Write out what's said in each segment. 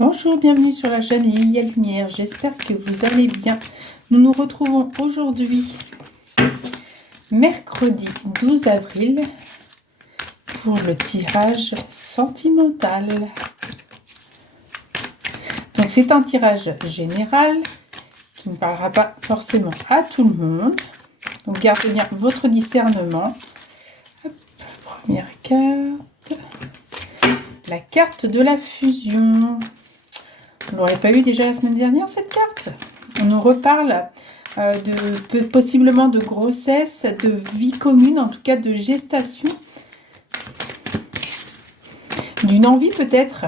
Bonjour, bienvenue sur la chaîne Lilia Lumière, j'espère que vous allez bien. Nous nous retrouvons aujourd'hui, mercredi 12 avril, pour le tirage sentimental. Donc c'est un tirage général qui ne parlera pas forcément à tout le monde. Donc gardez bien votre discernement. Hop, première carte. La carte de la fusion. On l'aurait pas eu déjà la semaine dernière, cette carte. On nous reparle possiblement de grossesse, de vie commune, en tout cas de gestation. D'une envie peut-être,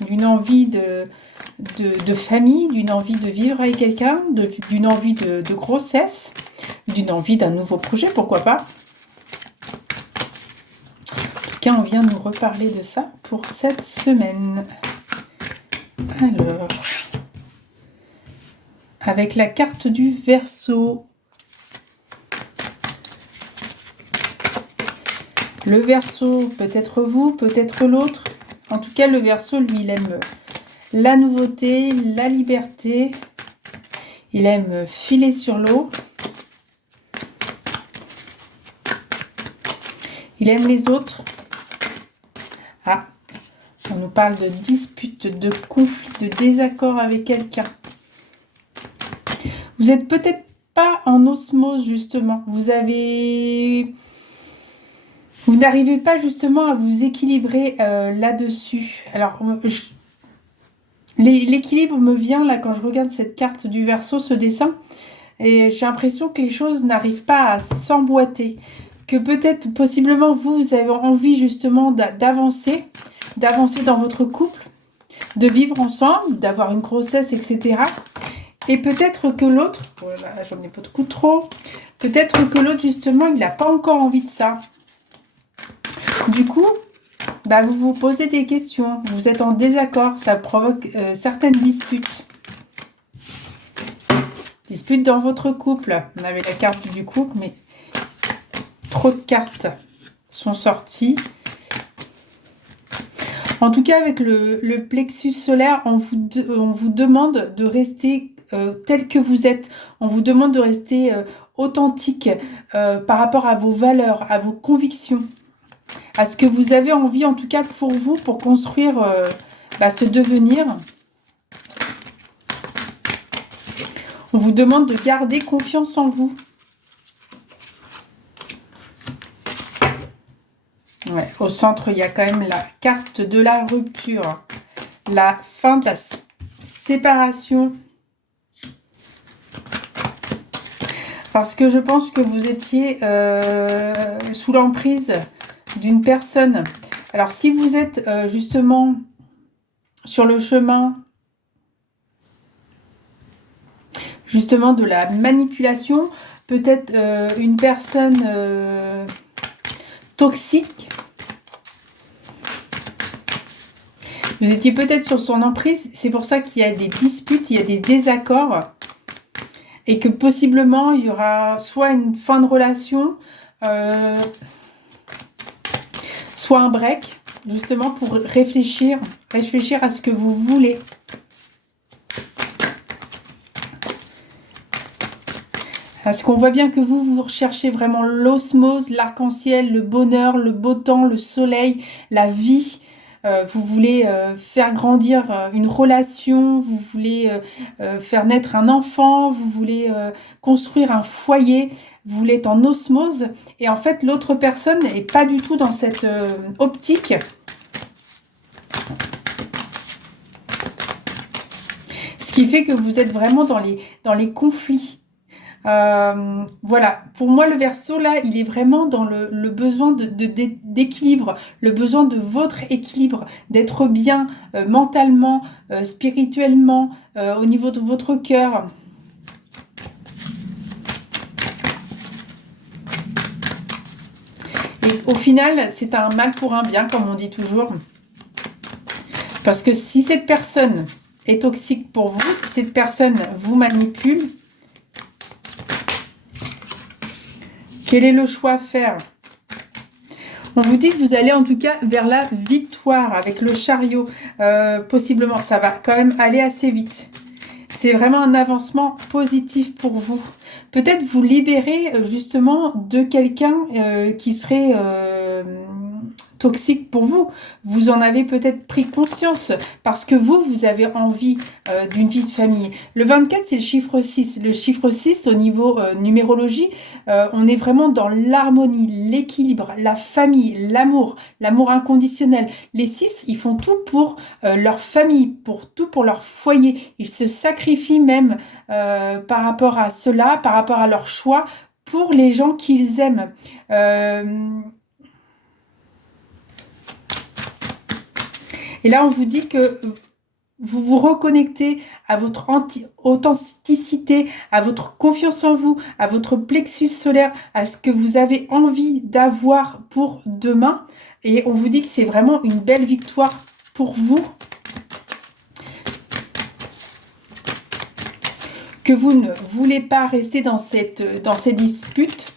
d'une envie de famille, d'une envie de vivre avec quelqu'un, d'une envie de grossesse, d'une envie d'un nouveau projet, pourquoi pas. En tout cas, on vient nous reparler de ça pour cette semaine. Alors... avec la carte du Verseau. Le Verseau, peut-être vous, peut-être l'autre. En tout cas, le Verseau, lui, il aime la nouveauté, la liberté. Il aime filer sur l'eau. Il aime les autres. Ah, on nous parle de dispute, de conflit, de désaccord avec quelqu'un. Vous n'êtes peut-être pas en osmose, justement. Vous n'arrivez pas, justement, à vous équilibrer là-dessus. Alors, l'équilibre me vient, là, quand je regarde cette carte du Verseau, ce dessin, et j'ai l'impression que les choses n'arrivent pas à s'emboîter. Que peut-être, possiblement, vous avez envie, justement, d'avancer dans votre couple, de vivre ensemble, d'avoir une grossesse, etc., et peut-être que l'autre, voilà, j'en ai beaucoup trop, peut-être que l'autre, justement, il n'a pas encore envie de ça. Du coup, vous vous posez des questions, vous êtes en désaccord, ça provoque certaines disputes. Disputes dans votre couple. On avait la carte du couple, mais trop de cartes sont sorties. En tout cas, avec le plexus solaire, on vous demande de rester tel que vous êtes. On vous demande de rester authentique par rapport à vos valeurs, à vos convictions, à ce que vous avez envie, en tout cas pour vous, pour construire ce devenir. On vous demande de garder confiance en vous. Ouais, au centre, il y a quand même la carte de la rupture, la fin de la séparation. Parce que je pense que vous étiez sous l'emprise d'une personne. Alors, si vous êtes justement sur le chemin justement de la manipulation, peut-être une personne toxique, vous étiez peut-être sur son emprise, c'est pour ça qu'il y a des disputes, il y a des désaccords, et que possiblement il y aura soit une fin de relation, soit un break, justement pour réfléchir à ce que vous voulez. Parce qu'on voit bien que vous recherchez vraiment l'osmose, l'arc-en-ciel, le bonheur, le beau temps, le soleil, la vie. Vous voulez faire grandir une relation, vous voulez faire naître un enfant, vous voulez construire un foyer, vous voulez être en osmose. Et en fait, l'autre personne n'est pas du tout dans cette optique. Ce qui fait que vous êtes vraiment dans les conflits. Voilà, pour moi le Verseau là, il est vraiment dans le besoin d'équilibre, le besoin de votre équilibre, d'être bien mentalement, spirituellement, au niveau de votre cœur. Et au final, c'est un mal pour un bien, comme on dit toujours. Parce que si cette personne est toxique pour vous, si cette personne vous manipule, quel est le choix à faire? On vous dit que vous allez en tout cas vers la victoire avec le chariot. Possiblement, ça va quand même aller assez vite. C'est vraiment un avancement positif pour vous. Peut-être vous libérer justement de quelqu'un qui serait toxique pour vous. Vous en avez peut-être pris conscience parce que vous avez envie d'une vie de famille. Le 24, c'est le chiffre 6. Le chiffre 6, au niveau numérologie, on est vraiment dans l'harmonie, l'équilibre, la famille, l'amour inconditionnel. Les 6, ils font tout pour leur famille, pour leur foyer. Ils se sacrifient même par rapport à cela, par rapport à leur choix, pour les gens qu'ils aiment. Et là, on vous dit que vous vous reconnectez à votre authenticité, à votre confiance en vous, à votre plexus solaire, à ce que vous avez envie d'avoir pour demain. Et on vous dit que c'est vraiment une belle victoire pour vous. Que vous ne voulez pas rester dans ces disputes.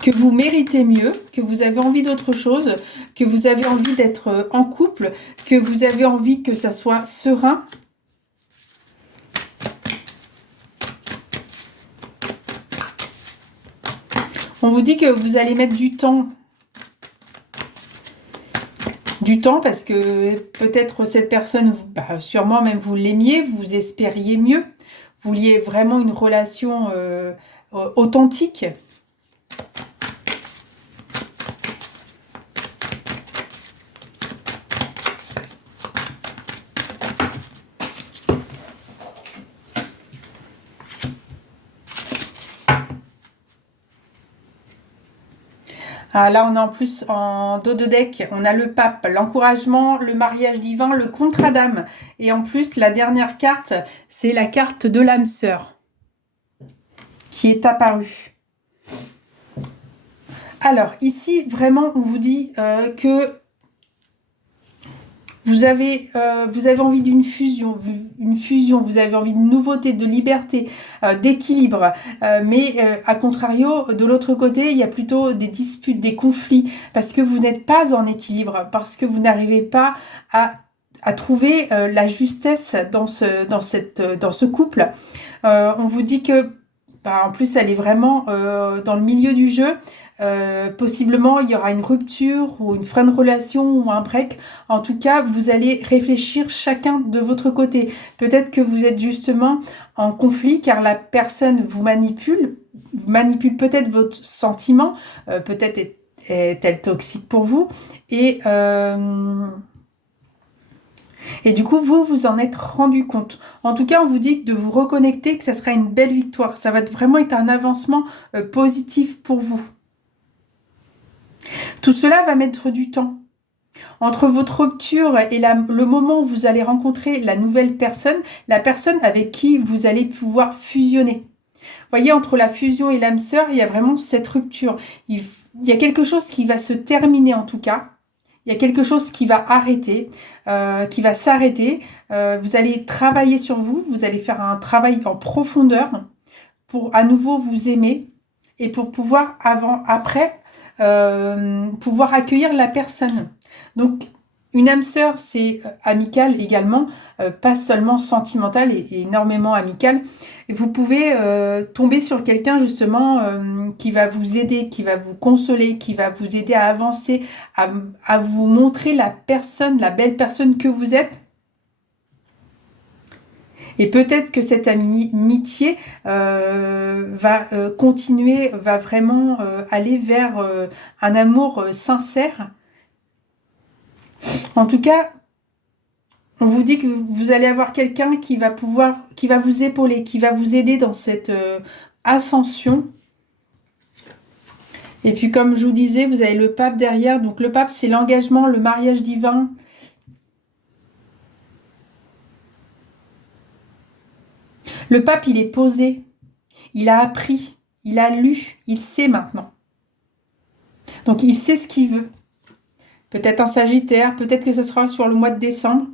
Que vous méritez mieux, que vous avez envie d'autre chose, que vous avez envie d'être en couple, que vous avez envie que ça soit serein. On vous dit que vous allez mettre du temps. Du temps parce que peut-être cette personne, sûrement même vous l'aimiez, vous espériez mieux. Vous vouliez vraiment une relation authentique. Ah, là, on est en plus en dos de deck. On a le pape, l'encouragement, le mariage divin, le contrat d'âme. Et en plus, la dernière carte, c'est la carte de l'âme sœur qui est apparue. Alors, ici, vraiment, on vous dit que vous avez envie d'une fusion, vous avez envie de nouveauté, de liberté, d'équilibre. Mais à contrario, de l'autre côté, il y a plutôt des disputes, des conflits, parce que vous n'êtes pas en équilibre, parce que vous n'arrivez pas à trouver la justesse dans ce couple. On vous dit que, en plus, elle est vraiment dans le milieu du jeu. Possiblement il y aura une rupture ou une fin de relation ou un break. En tout cas, vous allez réfléchir chacun de votre côté. Peut-être que vous êtes justement en conflit car la personne vous manipule peut-être votre sentiment, peut-être est-elle toxique pour vous et du coup, vous en êtes rendu compte. En tout cas, on vous dit de vous reconnecter, que ça sera une belle victoire. Ça va vraiment être un avancement positif pour vous. Tout cela va mettre du temps. Entre votre rupture et le moment où vous allez rencontrer la nouvelle personne, la personne avec qui vous allez pouvoir fusionner. Vous voyez, entre la fusion et l'âme sœur, il y a vraiment cette rupture. Il y a quelque chose qui va se terminer en tout cas. Il y a quelque chose qui va arrêter, qui va s'arrêter. Vous allez travailler sur vous, vous allez faire un travail en profondeur pour à nouveau vous aimer et pour pouvoir après pouvoir accueillir la personne. Donc, une âme sœur, c'est amical également, pas seulement sentimental et énormément amical. Et vous pouvez tomber sur quelqu'un justement qui va vous aider, qui va vous consoler, qui va vous aider à avancer, à vous montrer la belle personne que vous êtes. Et peut-être que cette amitié va continuer, va vraiment aller vers un amour sincère. En tout cas, on vous dit que vous allez avoir quelqu'un qui va vous épauler, qui va vous aider dans cette ascension. Et puis comme je vous disais, vous avez le pape derrière. Donc le pape, c'est l'engagement, le mariage divin. Le pape, il est posé, il a appris, il a lu, il sait maintenant. Donc il sait ce qu'il veut. Peut-être un Sagittaire, peut-être que ce sera sur le mois de décembre.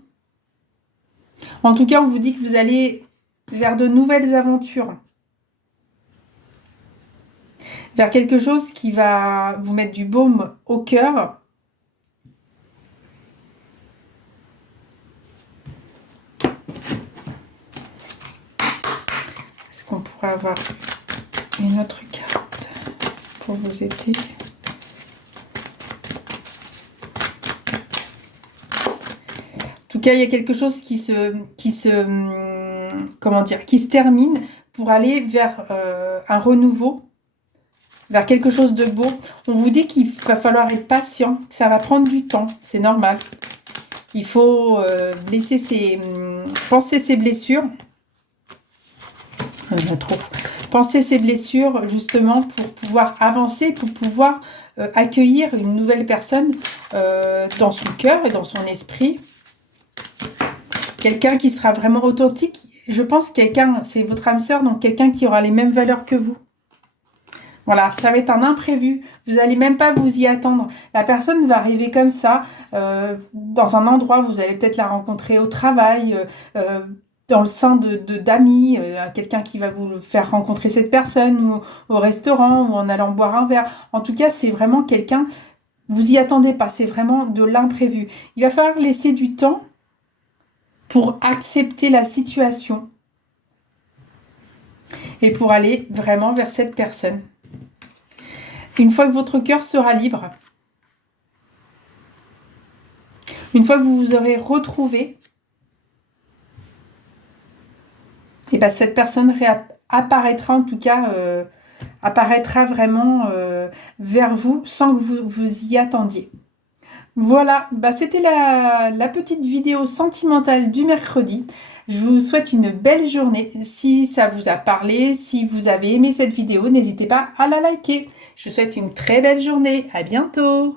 En tout cas, on vous dit que vous allez vers de nouvelles aventures. vers quelque chose qui va vous mettre du baume au cœur. Est-ce qu'on pourrait avoir une autre carte pour vous aider? En tout cas, il y a quelque chose qui se termine pour aller vers un renouveau, vers quelque chose de beau. On vous dit qu'il va falloir être patient, que ça va prendre du temps, c'est normal. Il faut penser ses blessures. Penser ses blessures justement pour pouvoir avancer, pour pouvoir accueillir une nouvelle personne dans son cœur et dans son esprit. Quelqu'un qui sera vraiment authentique. Je pense quelqu'un, c'est votre âme sœur, donc quelqu'un qui aura les mêmes valeurs que vous. Voilà, ça va être un imprévu. Vous n'allez même pas vous y attendre. La personne va arriver comme ça, dans un endroit, vous allez peut-être la rencontrer au travail, dans le sein d'amis, quelqu'un qui va vous faire rencontrer cette personne, ou au restaurant, ou en allant boire un verre. En tout cas, c'est vraiment quelqu'un, vous y attendez pas, c'est vraiment de l'imprévu. Il va falloir laisser du temps pour accepter la situation et pour aller vraiment vers cette personne. Une fois que votre cœur sera libre, une fois que vous vous aurez retrouvé, et bien cette personne apparaîtra, en tout cas, apparaîtra vraiment vers vous sans que vous vous y attendiez. Voilà, c'était la petite vidéo sentimentale du mercredi. Je vous souhaite une belle journée. Si ça vous a parlé, si vous avez aimé cette vidéo, n'hésitez pas à la liker. Je vous souhaite une très belle journée. À bientôt.